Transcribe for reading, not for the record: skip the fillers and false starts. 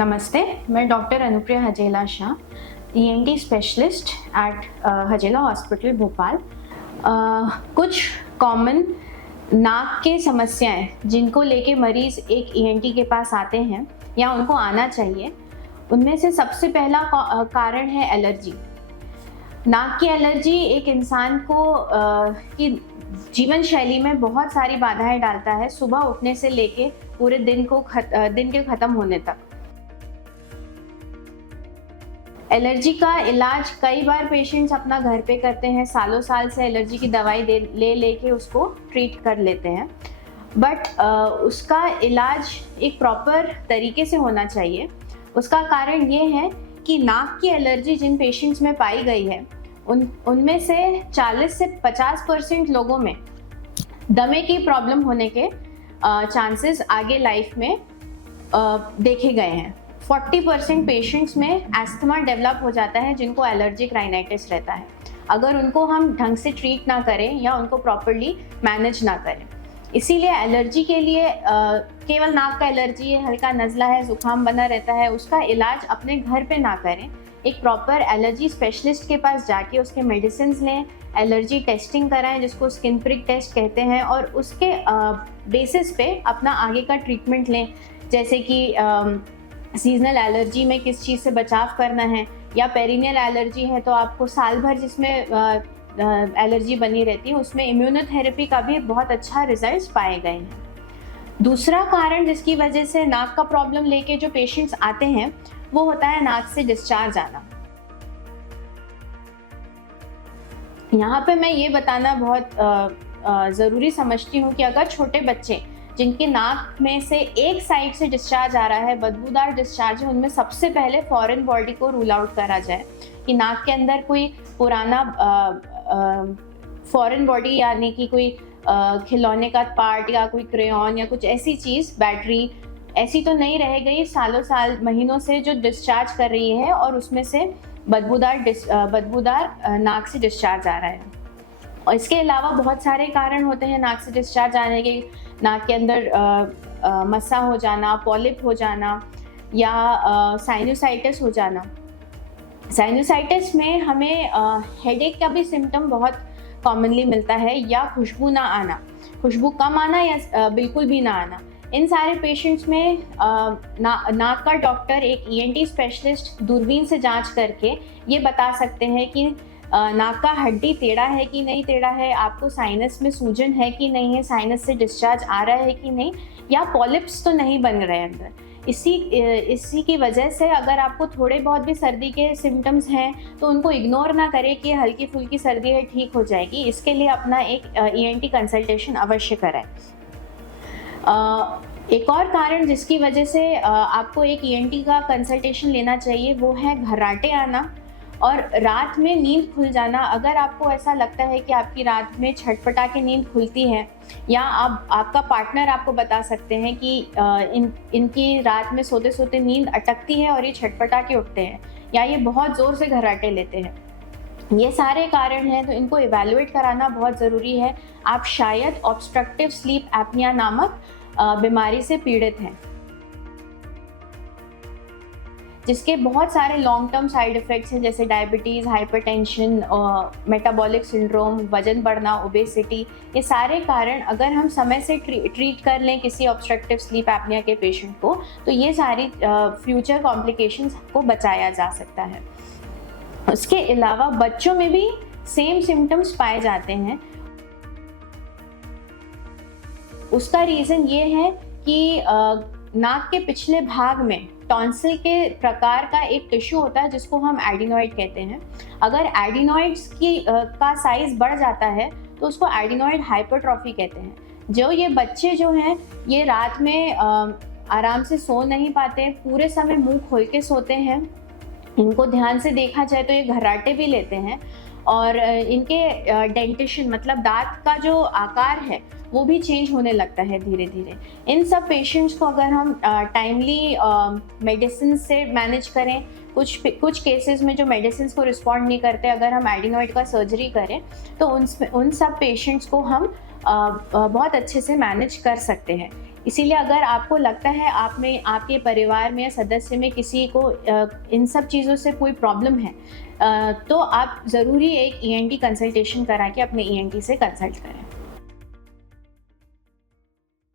नमस्ते, मैं doctor Anupriya Hajela Shah, ENT specialist at Hajela hospital Bhopal. कुछ कॉमन नाक के समस्याएं जिनको लेके मरीज एक ईएनटी के पास आते हैं या उनको आना चाहिए, उनमें से सबसे पहला कारण है एलर्जी। नाक की एलर्जी एक इंसान को की जीवन शैली में बहुत सारी बाधाएं डालता है, सुबह उठने से लेके पूरे दिन के खत्म होने तक। एलर्जी का इलाज कई बार पेशेंट्स अपना घर पे करते हैं, सालों साल से एलर्जी की दवाई ले लेके उसको ट्रीट कर लेते हैं, बट उसका इलाज एक प्रॉपर तरीके से होना चाहिए। उसका कारण ये है कि नाक की एलर्जी जिन पेशेंट्स में पाई गई है उनमें से 40 से 50% लोगों में दमे की प्रॉब्लम होने के चांसेस आगे लाइफ में देखे गए हैं। 40% पेशेंट्स में एस्थमा डेवलप हो जाता है जिनको एलर्जिक राइनाइटिस रहता है, अगर उनको हम ढंग से ट्रीट ना करें या उनको प्रॉपरली मैनेज ना करें। इसीलिए एलर्जी के लिए केवल नाक का एलर्जी है, हल्का नज़ला है, जुकाम बना रहता है, उसका इलाज अपने घर पे ना करें। एक प्रॉपर एलर्जी स्पेशलिस्ट के पास जाके उसके मेडिसिन लें, एलर्जी टेस्टिंग कराएं जिसको स्किन प्रिक टेस्ट कहते हैं, और उसके बेसिस पे अपना आगे का ट्रीटमेंट लें। जैसे कि सीजनल एलर्जी में किस चीज़ से बचाव करना है, या पेरिनियल एलर्जी है तो आपको साल भर जिसमें एलर्जी बनी रहती है उसमें इम्यूनोथेरेपी का भी बहुत अच्छा रिजल्ट्स पाए गए हैं। दूसरा कारण जिसकी वजह से नाक का प्रॉब्लम लेके जो पेशेंट्स आते हैं वो होता है नाक से डिस्चार्ज आना। यहाँ पे मैं ये बताना बहुत ज़रूरी समझती हूँ कि अगर छोटे बच्चे जिनके नाक में से एक साइड से डिस्चार्ज आ रहा है, बदबूदार डिस्चार्ज है, उनमें सबसे पहले फॉरेन बॉडी को रूल आउट करा जाए कि नाक के अंदर कोई पुराना फॉरेन बॉडी यानी कि कोई खिलौने का पार्ट या कोई क्रेयॉन या कुछ ऐसी चीज़, बैटरी ऐसी तो नहीं रह गई सालों साल महीनों से जो डिस्चार्ज कर रही है और उसमें से बदबूदार नाक से डिस्चार्ज आ रहा है। और इसके अलावा बहुत सारे कारण होते हैं नाक से डिस्चार्ज आने के। नाक के अंदर मस्सा हो जाना, पॉलिप हो जाना, या साइनोसाइटिस हो जाना। साइनोसाइटिस में हमें हेडेक का भी सिम्टम बहुत कॉमनली मिलता है, या खुशबू ना आना, खुशबू कम आना या बिल्कुल भी ना आना। इन सारे पेशेंट्स में नाक का डॉक्टर एक ईएनटी स्पेशलिस्ट दूरबीन से जांच करके ये बता सकते हैं कि नाक का हड्डी टेढ़ा है कि नहीं टेढ़ा है, आपको साइनस में सूजन है कि नहीं है, साइनस से डिस्चार्ज आ रहा है कि नहीं, या पॉलिप्स तो नहीं बन रहे अंदर। इसी की वजह से अगर आपको थोड़े बहुत भी सर्दी के सिम्टम्स हैं तो उनको इग्नोर ना करें कि हल्की फुल्की सर्दी है, ठीक हो जाएगी। इसके लिए अपना एक ईएनटी कंसल्टेशन अवश्य कराएं। एक और कारण जिसकी वजह से आपको एक ईएनटी का कंसल्टेशन लेना चाहिए वो है घर्राटे आना और रात में नींद खुल जाना। अगर आपको ऐसा लगता है कि आपकी रात में छटपटा के नींद खुलती है, या आपका पार्टनर आपको बता सकते हैं कि इनकी रात में सोते सोते नींद अटकती है और ये छटपटा के उठते हैं, या ये बहुत ज़ोर से घर्राटे लेते हैं, ये सारे कारण हैं, तो इनको इवैल्यूएट कराना बहुत ज़रूरी है। आप शायद ऑब्स्ट्रक्टिव स्लीप एपनिया नामक बीमारी से पीड़ित हैं, जिसके बहुत सारे लॉन्ग टर्म साइड इफ़ेक्ट्स हैं, जैसे डायबिटीज़, हाइपरटेंशन, मेटाबॉलिक सिंड्रोम, वजन बढ़ना, ओबेसिटी। ये सारे कारण अगर हम समय से ट्रीट कर लें किसी ऑब्स्ट्रक्टिव स्लीप एपनिया के पेशेंट को, तो ये सारी फ्यूचर कॉम्प्लिकेशंस को बचाया जा सकता है। उसके अलावा बच्चों में भी सेम सिम्टम्स पाए जाते हैं। उसका रीज़न ये है कि नाक के पिछले भाग में टॉन्सिल के प्रकार का एक टिश्यू होता है जिसको हम एडिनॉइड कहते हैं। अगर एडिनॉइड्स का साइज बढ़ जाता है तो उसको एडिनॉइड हाइपरट्रॉफी कहते हैं। जो ये बच्चे जो हैं ये रात में आराम से सो नहीं पाते, पूरे समय मुंह खोल के सोते हैं, इनको ध्यान से देखा जाए तो ये घर्राटे भी लेते हैं, और इनके डेंटिशन मतलब दांत का जो आकार है वो भी चेंज होने लगता है धीरे धीरे। इन सब पेशेंट्स को अगर हम टाइमली मेडिसिन से मैनेज करें, कुछ केसेस में जो मेडिसिन को रिस्पॉन्ड नहीं करते, अगर हम एडिनॉइड का सर्जरी करें तो उन सब पेशेंट्स को हम बहुत अच्छे से मैनेज कर सकते हैं। इसीलिए अगर आपको लगता है आप में, आपके परिवार में या सदस्य में किसी को इन सब चीज़ों से कोई प्रॉब्लम है, तो आप ज़रूरी एक ईएनटी कंसल्टेशन करा के अपने ईएनटी से कंसल्ट करें।